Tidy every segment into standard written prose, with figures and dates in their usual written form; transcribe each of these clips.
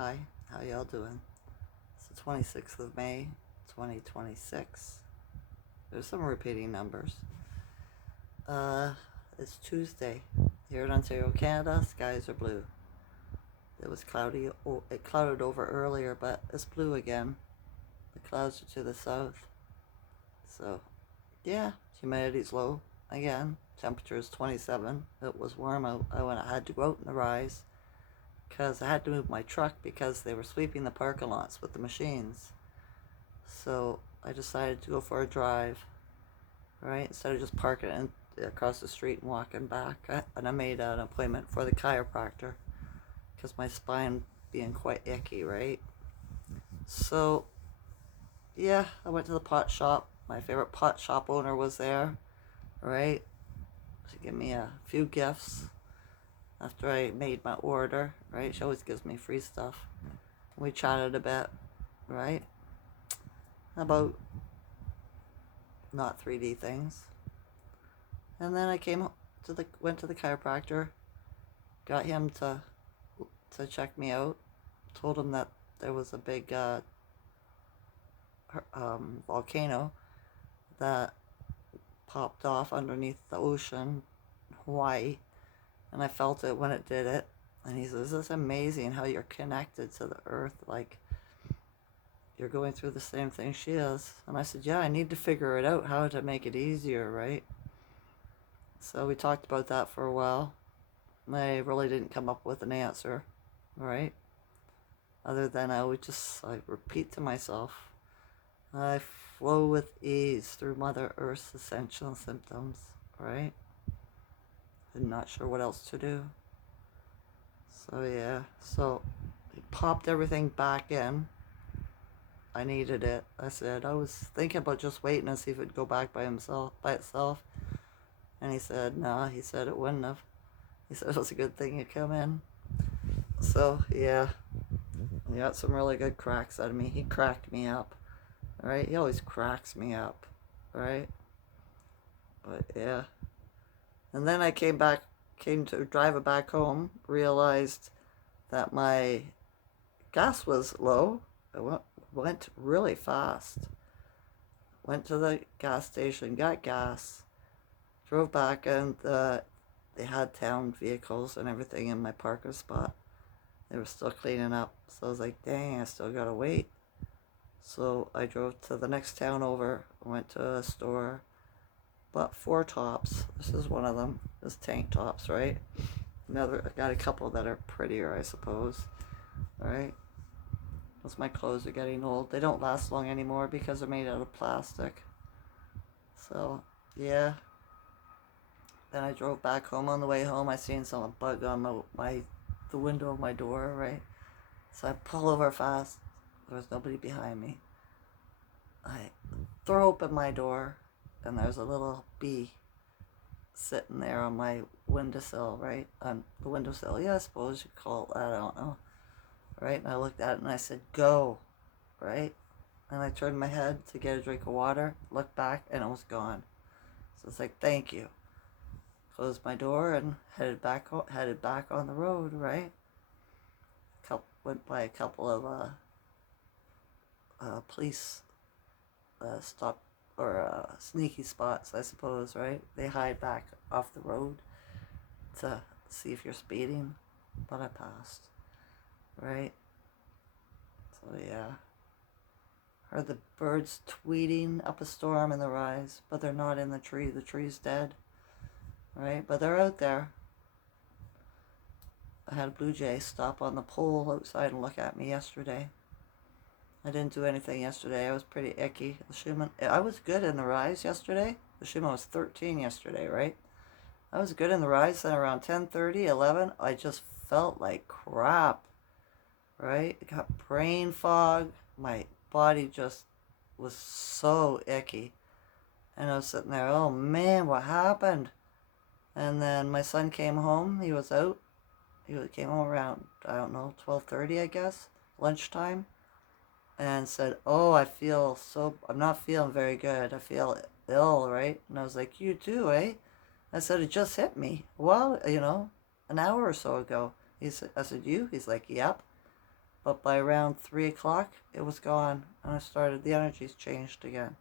Hi, how y'all doing? It's the 26th of May, 2026. There's some repeating numbers. Uh, it's Tuesday. Here in Ontario, Canada, skies are blue. It was cloudy, it clouded over earlier, but it's blue again. The clouds are to the south. So, yeah, humidity's low again. Temperature is 27. It was warm out. I had to go out in the rise because I had to move my truck because they were sweeping the parking lots with the machines. So I decided to go for a drive, right? Instead of just parking across the street and walking back. And I made an appointment for the chiropractor because my spine being quite icky, right? So yeah, I went to the pot shop. My favorite pot shop owner was there, right? She gave me a few gifts after I made my order, right? She always gives me free stuff. We chatted a bit, right? About not 3D things. And then I went to the chiropractor, got him to check me out. Told him that there was a big volcano that popped off underneath the ocean, Hawaii, and I felt it when it did it. And he says, "This is amazing how you're connected to the earth, like you're going through the same thing she is." And I said, "Yeah, I need to figure it out how to make it easier, right?" So we talked about that for a while. I really didn't come up with an answer, right? Other than I repeat to myself, I flow with ease through Mother Earth's Ascension symptoms, right? I'm not sure what else to do. So yeah, so he popped everything back in. I needed it. I was thinking about just waiting and see if it'd go back by itself. And he said, no, he said it wouldn't have. He said it was a good thing you come in. So yeah, he got some really good cracks out of me. He cracked me up, right? He always cracks me up, right? But yeah. And then I came to drive it back home, realized that my gas was low. It went really fast. Went to the gas station, got gas, drove back, and they had town vehicles and everything in my parking spot. They were still cleaning up. So I was like, dang, I still gotta wait. So I drove to the next town over, went to a store, bought 4 tops. This is one of them. This tank tops, right? I got a couple that are prettier, I suppose, right? Because my clothes are getting old. They don't last long anymore because they're made out of plastic. So, yeah. Then I drove back home. On the way home, I seen some bug on the window of my door, right? So I pull over fast. There was nobody behind me. I throw open my door, and there's a little bee sitting there on my windowsill, right? On the windowsill. Yeah, I suppose you call it that. I don't know. Right? And I looked at it and I said, go. Right? And I turned my head to get a drink of water, looked back, and it was gone. So it's like, thank you. Closed my door and headed back on the road, right? Went by a couple of police stop or sneaky spots, I suppose, right? They hide back off the road to see if you're speeding, but I passed, right? So yeah. Heard the birds tweeting up a storm in the rise, but they're not in the tree. The tree's dead, right? But they're out there. I had a blue jay stop on the pole outside and look at me yesterday. I didn't do anything yesterday. I was pretty icky. The Schuman, I was good in the rise yesterday. The Schuman was 13 yesterday, right? I was good in the rise. Then around 10:30, 11, I just felt like crap, right? I got brain fog. My body just was so icky. And I was sitting there, oh man, what happened? And then my son came home. He was out. Came home around, I don't know, 12:30, I guess, lunchtime. And said, oh, I'm not feeling very good. I feel ill, right? And I was like, you too, eh? I said, it just hit me. Well, an hour or so ago. I said, you? He's like, yep. But by around 3 o'clock, it was gone. And the energies changed again.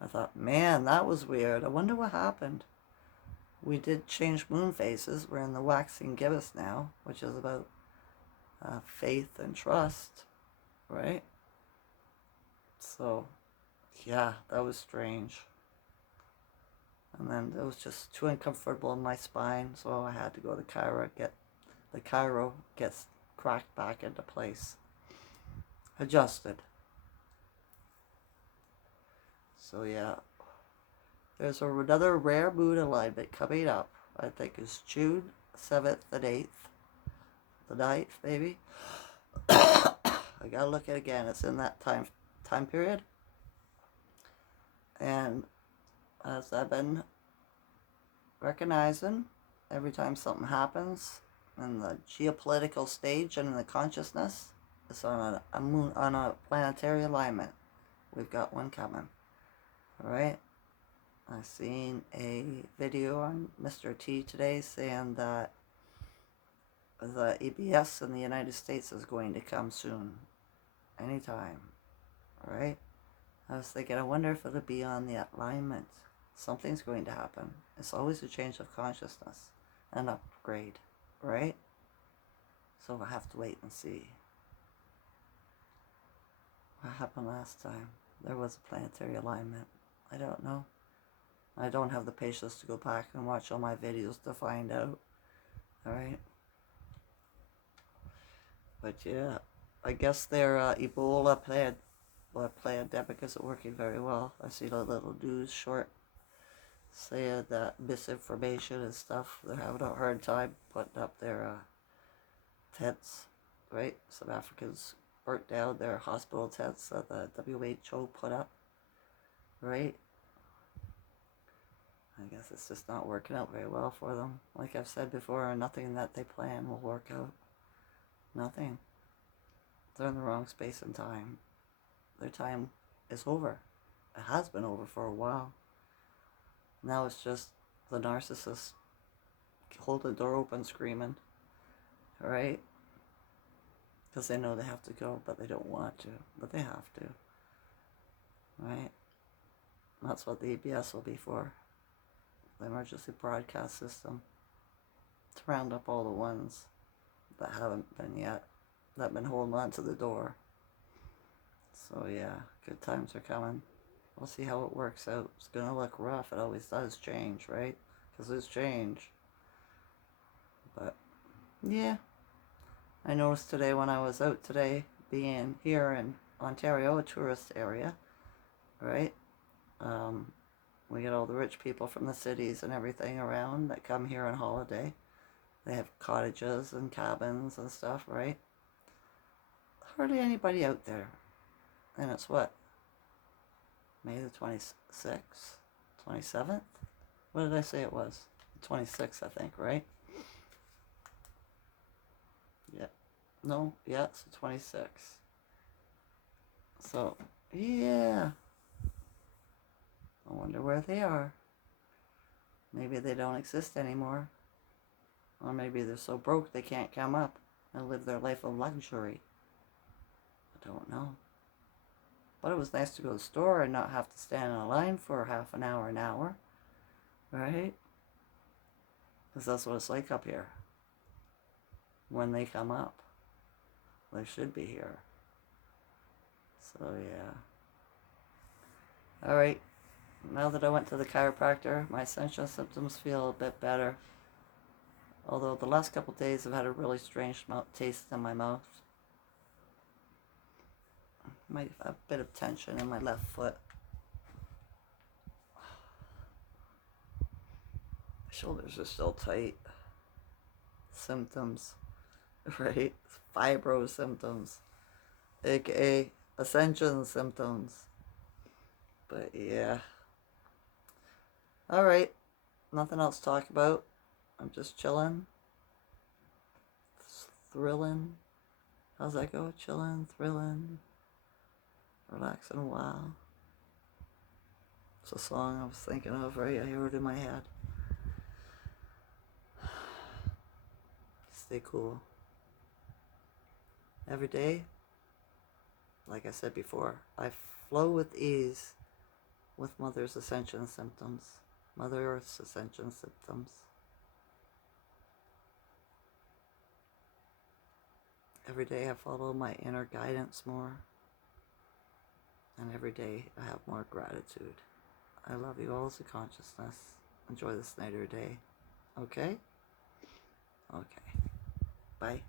I thought, man, that was weird. I wonder what happened. We did change moon phases. We're in the waxing gibbous now, which is about faith and trust, right? So, yeah, that was strange. And then it was just too uncomfortable in my spine, so I had to go to Cairo gets cracked back into place. Adjusted. So yeah, there's another rare moon alignment coming up. I think it's June 7th and 8th. The 9th, maybe. I gotta look at it again. It's in that time period. And as I've been recognizing, every time something happens in the geopolitical stage and in the consciousness, it's on a planetary alignment. We've got one coming. Alright? I seen a video on Mr. T today saying that the EBS in the United States is going to come soon. Anytime. Alright? I was thinking, I wonder if it'll be on the alignment. Something's going to happen. It's always a change of consciousness. An upgrade. Right? So we'll have to wait and see. What happened last time? There was a planetary alignment. I don't know. I don't have the patience to go back and watch all my videos to find out. Alright? But yeah, I guess their Ebola pandemic isn't working very well. I see a little news short saying that misinformation and stuff, they're having a hard time putting up their tents, right? Some Africans burnt down their hospital tents that the WHO put up, right? I guess it's just not working out very well for them. Like I've said before, nothing that they plan will work out. Nothing. They're in the wrong space and time. Their time is over. It has been over for a while. Now it's just the narcissist hold the door open screaming, right? Because they know they have to go, but they don't want to. But they have to, right? That's what the EBS will be for. The emergency broadcast system. To round up all the ones that haven't been yet, that have been holding on to the door. So yeah, good times are coming. We'll see how it works out. It's going to look rough. It always does change, right? Because there's change. But, yeah. I noticed today when I was out today, being here in Ontario, a tourist area, right? We get all the rich people from the cities and everything around that come here on holiday. They have cottages and cabins and stuff, right? Hardly anybody out there. And it's what? May the 26th? 27th? What did I say it was? 26th, I think, right? Yeah. No, yeah, it's the 26th. So, yeah. I wonder where they are. Maybe they don't exist anymore. Or maybe they're so broke they can't come up and live their life of luxury. I don't know. But it was nice to go to the store and not have to stand in a line for half an hour. Right? Because that's what it's like up here. When they come up. They should be here. So, yeah. Alright. Now that I went to the chiropractor, my Ascension symptoms feel a bit better. Although the last couple days I've had a really strange taste in my mouth. Might have a bit of tension in my left foot. My shoulders are still tight. Symptoms, right? Fibro symptoms, aka Ascension symptoms. But yeah. Alright, nothing else to talk about. I'm just chilling. Thrilling. How's that go? Chilling, thrilling, relaxing a while. It's a song I was thinking of, right? I heard it in my head. Stay cool. Every day, like I said before, I flow with ease with Mother's Ascension symptoms, Mother Earth's Ascension symptoms. Every day I follow my inner guidance more, and every day I have more gratitude. I love you all as a consciousness. Enjoy this night or day. Okay? Okay. Bye.